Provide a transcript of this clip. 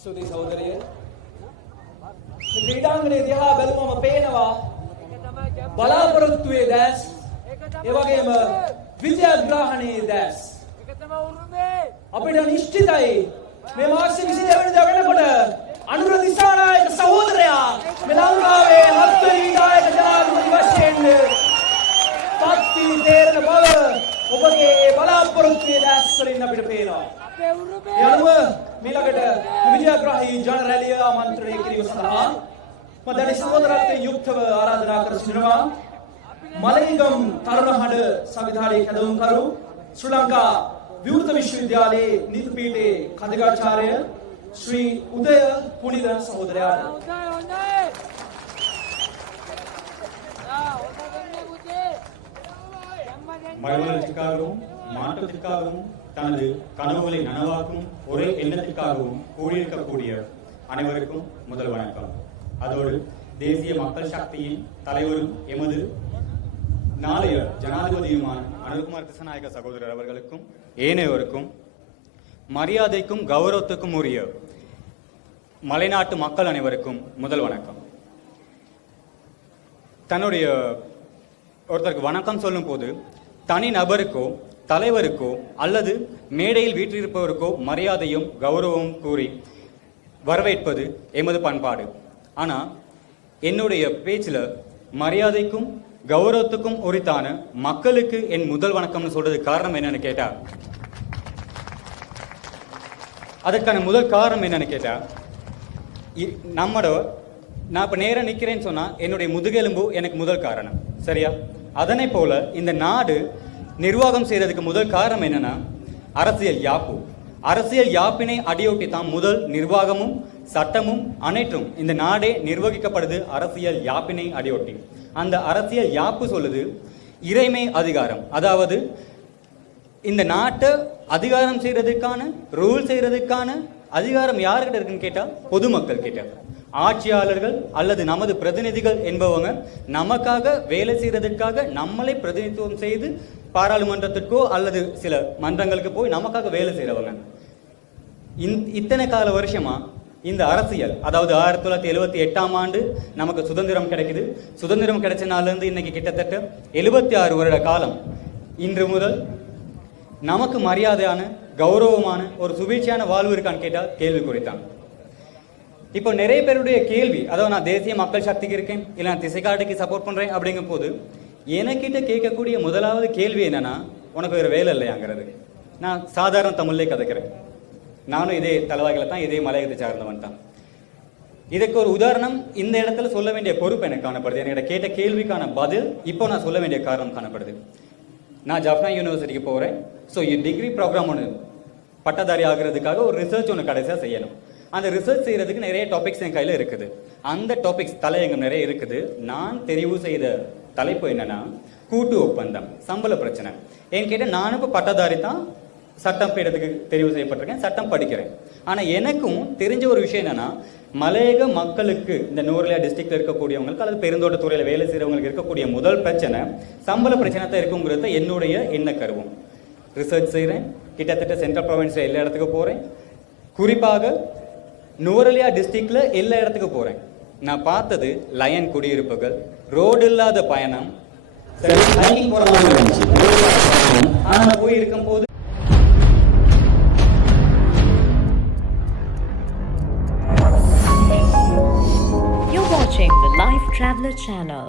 ස්තුති සහෝදරය. ක්‍රීඩාංගණයේ දිහා බැලුවම පේනවා බලාපොරොත්තුවේ දැස් ඒ වගේම විජයග්‍රහණයේ දැස්. අපිට නිශ්චිතයි මේ මාර්ච් 22 වෙනිදා වෙනකොට අනුර දිසානායක සහෝදරයා මේ ලංකාවේ 7 වෙනි විධායක ජනාධිපති වශයෙන් පත් වී තේරෙන බව ඔබගේ බලාපොරොත්තුවේ දැස් වලින් අපිට පේනවා. ඒ අනුව මීළඟට විජයග්‍රාහී ජන රැළිය ආමන්ත්‍රණය කිරීම සඳහා මම දැඩි සහෝදරත්වයෙන් යුක්තව ආරාධනා කර සිටිනවා. මලයිගම් තරුණහඬ සංවිධානයේ කැඳවුම්කරු ශ්‍රී ලංකා විවෘත විශ්වවිද්‍යාලයේ නීති පීඨයේ කඳිකාචාර්ය ශ්‍රී උදය පුනිද සහෝදරයාට மறுமலர்ச்சிக்காகவும் மாற்றத்திற்காகவும் தனது கனவுகளை நனவாக்கும் ஒரே எண்ணத்திற்காகவும் கூடியிருக்கக்கூடிய அனைவருக்கும் முதல் வணக்கம். அதோடு தேசிய மக்கள் சக்தியின் தலைவரும் எமது நாளைய ஜனாதிபதியுமான அனுர்குமார் திசாநாயக்க சகோதரர் அவர்களுக்கும் ஏனையோருக்கும் மரியாதைக்கும் கௌரவத்துக்கும் உரிய மலைநாட்டு மக்கள் அனைவருக்கும் முதல் வணக்கம். தன்னுடைய ஒருத்தருக்கு வணக்கம் சொல்லும் போது தனி நபருக்கோ தலைவருக்கோ அல்லது மேடையில் வீற்றிருப்பவருக்கோ மரியாதையும் கௌரவமும் கூறி வரவேற்பது எமது பண்பாடு. ஆனால் என்னுடைய பேச்சில் மரியாதைக்கும் கௌரவத்துக்கும் உரித்தான மக்களுக்கு என் முதல் வணக்கம்னு சொல்றது காரணம் என்னன்னு கேட்டா, அதற்கான முதல் காரணம் என்னன்னு கேட்டா, நான் இப்போ நேராக நிற்கிறேன்னு சொன்னால் என்னுடைய முதுகெலும்பு எனக்கு முதல் காரணம். சரியா? அதனை போல இந்த நாடு நிர்வாகம் செய்யறதுக்கு முதல் காரணம் என்னன்னா அரசியல் யாப்பு. அரசியல் யாப்பினை அடியொட்டி தான் முதல் நிர்வாகமும் சட்டமும் அனைத்தும் இந்த நாடே நிர்வகிக்கப்படுது அரசியல் யாப்பினை அடியொட்டி. அந்த அரசியல் யாப்பு சொல்லுது இறைமை அதிகாரம், அதாவது இந்த நாட்டை அதிகாரம் செய்யறதுக்கான ரூல் செய்யறதுக்கான அதிகாரம் யாருக்கிட்ட இருக்குன்னு கேட்டா பொதுமக்கள் கிட்ட. ஆட்சியாளர்கள் அல்லது நமது பிரதிநிதிகள் என்பவங்க நமக்காக வேலை செய்யறதுக்காக நம்மளை பிரதிநிதித்துவம் செய்து பாராளுமன்றத்திற்கோ அல்லது சில மன்றங்களுக்கு போய் நமக்காக வேலை செய்யறவங்க. இத்தனை கால வருஷமா இந்த அரசியல், அதாவது 1978ஆம் ஆண்டு நமக்கு சுதந்திரம் கிடைக்குது. சுதந்திரம் கிடைச்ச நாளிலிருந்து இன்னைக்கு கிட்டத்தட்ட 76 வருட காலம். இன்று முதல் நமக்கு மரியாதையான கௌரவமான ஒரு சுபீட்சையான வாழ்வு இருக்கான்னு கேட்டால் கேள்வி குறித்தான். இப்போ நிறைய பேருடைய கேள்வி, அதாவது நான் தேசிய மக்கள் சக்திக்கு இருக்கேன் இல்லை நான் திசைக்காட்டுக்கு சப்போர்ட் பண்ணுறேன் அப்படிங்கும் போது எனக்கிட்ட கேட்கக்கூடிய முதலாவது கேள்வி என்னன்னா, உனக்கு வேறு வேலை இல்லையாங்கிறது. நான் சாதாரண தமிழ்லே கதைக்கிறேன். நானும் இதே தலைவாய்களை தான், இதே மலையகத்தை சார்ந்தவன் தான். இதுக்கு ஒரு உதாரணம் இந்த இடத்துல சொல்ல வேண்டிய பொறுப்பு எனக்கு காணப்படுது. என்னோட கேட்ட கேள்விக்கான பதில் இப்போ நான் சொல்ல வேண்டிய காரணம் காணப்படுது. நான் ஜஃப்னா யூனிவர்சிட்டிக்கு போகிறேன். ஸோ டிகிரி ப்ரோக்ராம் ஒன்று பட்டதாரி ஆகிறதுக்காக ஒரு ரிசர்ச் ஒன்று கடைசியாக செய்யணும். அந்த ரிசர்ச் செய்யறதுக்கு நிறைய டாபிக்ஸ் என் கையில் இருக்குது. அந்த டாபிக்ஸ் தலையங்கம் நிறைய இருக்குது. நான் தெரிவு செய்த தலைப்பு என்னன்னா கூட்டு ஒப்பந்தம், சம்பள பிரச்சனை. ஏன்னு கேட்டால் நானும் இப்போ பட்டதாரி தான், சட்டம் பீடத்துக்கு தெரிவு செய்யப்பட்டிருக்கேன், சட்டம் படிக்கிறேன். ஆனால் எனக்கும் தெரிஞ்ச ஒரு விஷயம் என்னன்னா, மலையக மக்களுக்கு இந்த நூர்லியா டிஸ்ட்ரிக்ட்ல இருக்கக்கூடியவங்களுக்கு அல்லது பெருந்தோட்டத்துறையில் வேலை செய்கிறவங்களுக்கு இருக்கக்கூடிய முதல் பிரச்சனை சம்பள பிரச்சனை தான் இருக்குங்கிறத என்னுடைய எண்ண கருவும். ரிசர்ச் செய்கிறேன், கிட்டத்தட்ட சென்ட்ரல் ப்ரொவின்ஸில் எல்லா இடத்துக்கு போகிறேன், குறிப்பாக நூரலியா டிஸ்ட்ரிக்ட்ல எல்லா இடத்துக்கு போறேன். நான் பார்த்தது லயன் குடியிருப்புகள், ரோடு இல்லாத பயணம், ஆனா போய் இருக்கும் போது You're watching the Life Traveler channel.